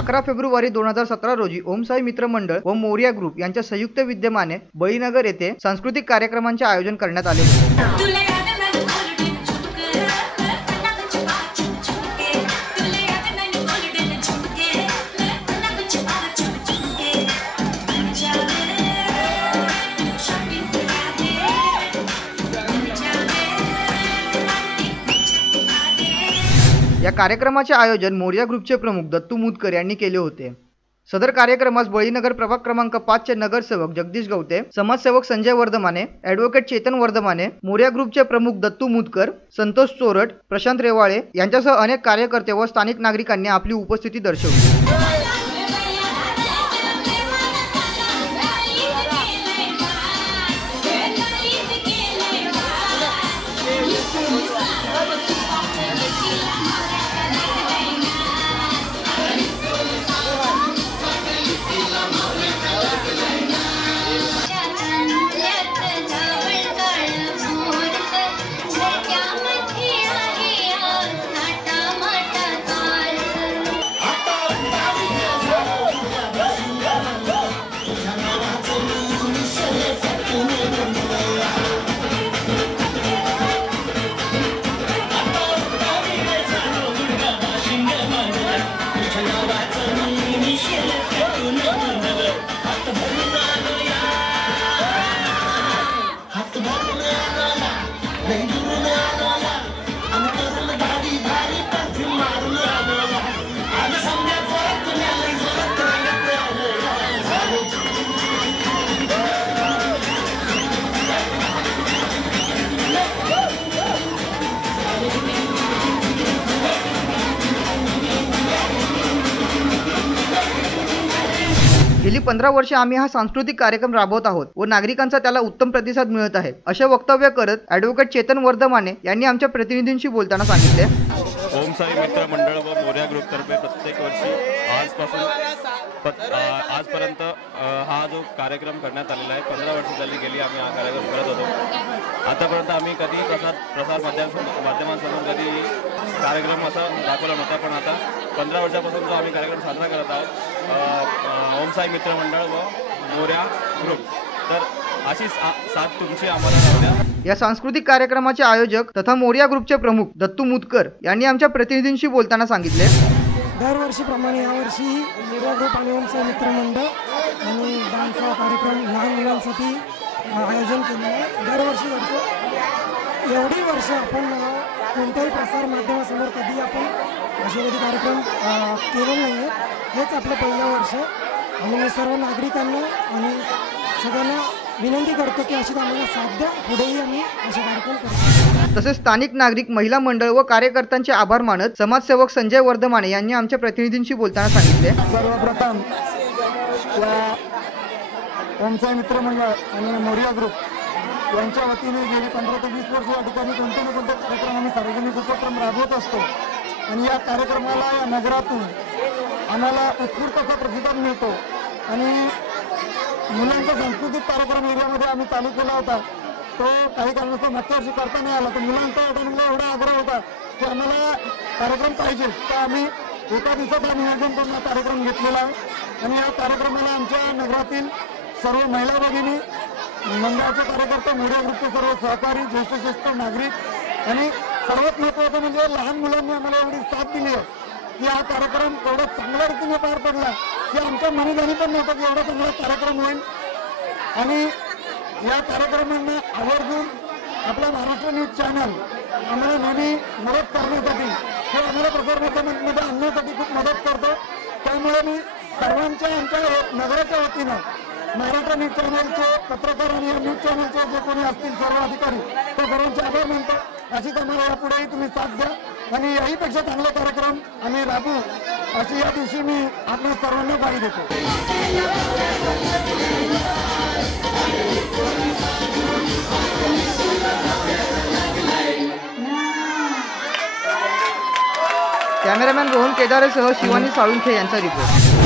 11 February 2017 रोजी ओम साई मित्र मंडळ व मोरिया ग्रुप यांच्या संयुक्त विद्यमाने बळीनगर येथे सांस्कृतिक कार्यक्रमांचे आयोजन करण्यात आले होते। या कार्यक्रमाचे आयोजन मोरिया ग्रुपचे प्रमुख दत्तू मुदकर यांनी केले होते। सदर कार्यक्रमास बळीनगर प्रभाग क्रमांक 5 चे नगरसेवक जगदीश गवते, समाजसेवक संजय वर्धमाने, ॲडव्होकेट चेतन वर्धमाने, मोरिया ग्रुपचे प्रमुख दत्तू मुदकर, संतोष चोरट, प्रशांत रेवाळे यांच्यासह अनेक कार्यकर्ते व स्थानिक नागरिकांनी आपली उपस्थिती दर्शवली। गेली 15 वर्षे आम्ही हा सांस्कृतिक कार्यक्रम राबवत आहोत व नागरिकांचा त्याला उत्तम प्रतिसाद मिळत आहे, असे वक्तव्य करत ॲडव्होकेट चेतन वर्धमाने यांनी आमच्या प्रतिनिधींशी बोलताना सांगितले। ओम साई मित्र मंडळ व मोरिया ग्रुप तर्फे प्रत्येक वर्षी आजपर्यंत हा जो कार्यक्रम करण्यात आलेला आहे, 15 वर्ष झाली गेली आम्ही हा कार्यक्रम करत होतो। आतापर्यंत आम्ही कधी प्रसार माध्यमांसमोर कधी कार्यक्रम असा दाखवला नव्हता, पण आता 15 वर्षापासून जो आम्ही कार्यक्रम साजरा करत आहोत ओम साई मित्र मंडळ व मोरिया ग्रुप, तर अशी साथ तुमची आम्हाला द्या। या सांस्कृतिक कार्यक्रमाचे आयोजक तथा मोरिया ग्रुपचे प्रमुख दत्तू मुदकर यांनी आमच्या प्रतिनिधींशी बोलताना सांगितले। दरवर्षीप्रमाणे यावर्षी मोरिया ग्रुप आणि ओम साई मित्र मंडळ आणि डान्सचा कार्यक्रम लहान मुलांसाठी आयोजन केले आहे। दरवर्षी एवढी वर्ष आपण कोणत्याही प्रसार माध्यमासमोर कधी आपण असे कधी कार्यक्रम केले नाही आहेत। हेच आपलं पहिलं वर्ष आणि मी सर्व नागरिकांना आणि सगळ्यांना विनंती करतो की अशी आम्हाला साथ द्या, पुढेही आम्ही असे कार्यक्रम करतो। तसेच स्थानिक नागरिक, महिला मंडळ व कार्यकर्त्यांचे आभार मानत समाजसेवक संजय वर्धमाने यांनी आमच्या प्रतिनिधींशी बोलताना सांगितले। सर्वप्रथम ओम साई मित्र मंडळ आणि मोरिया ग्रुप यांच्या वतीने गेली 15 ते 20 वर्ष या ठिकाणी कोणते ना कोणते कार्यक्रम आम्ही सार्वजनिक उपक्रम राबवत असतो आणि या कार्यक्रमाला या नगरातून आम्हाला उत्स्फूर्त असा प्रतिसाद मिळतो। आणि मुलांचा सांस्कृतिक कार्यक्रम एरियामध्ये आम्ही चालू केला होता, तो काही कारणास्तव मागच्या वर्षी करता नाही आला, तर मुलांचा या टाइमला एवढा आग्रह होता की आम्हाला कार्यक्रम पाहिजे, तर आम्ही एका दिवसात हा नियोजन करून हा कार्यक्रम घेतलेला आहे। आणि या कार्यक्रमाला आमच्या नगरातील सर्व महिला भगिनी, मंडळाचे कार्यकर्ते, मोरिया ग्रुपचे सर्व सहकारी, ज्येष्ठ नागरिक आणि सर्वात महत्त्वाचं म्हणजे लहान मुलांनी आम्हाला एवढी साथ दिली आहे की हा कार्यक्रम एवढा चांगल्या रीतीने पार पडला की आमच्या मनात पण नव्हतं की एवढा चांगला कार्यक्रम होईल। आणि या कार्यक्रमांना आवर्जून आपला महाराष्ट्र न्यूज चॅनल आम्हाला नेहमी मदत करण्यासाठी, हे आम्हाला प्रसार माध्यमांमध्ये आणण्यासाठी खूप मदत करतो। त्यामुळे मी सर्वांच्या आमच्या नगराच्या वतीनं महाराष्ट्र न्यूज चॅनलचे पत्रकार आणि न्यूज चॅनलचे जे कोणी असतील सर्व अधिकारी, ते सर्वांचे आभार मानतो। अशीच आम्हाला यापुढेही तुम्ही साथ द्या आणि याहीपेक्षा चांगले कार्यक्रम आम्ही राबवू, अशी या दिवशी मी आपल्या सर्वांना ग्वाही देतो। कॅमेरामॅन रोहन केदारेसह शिवानी साळुंखे यांचा रिपोर्ट।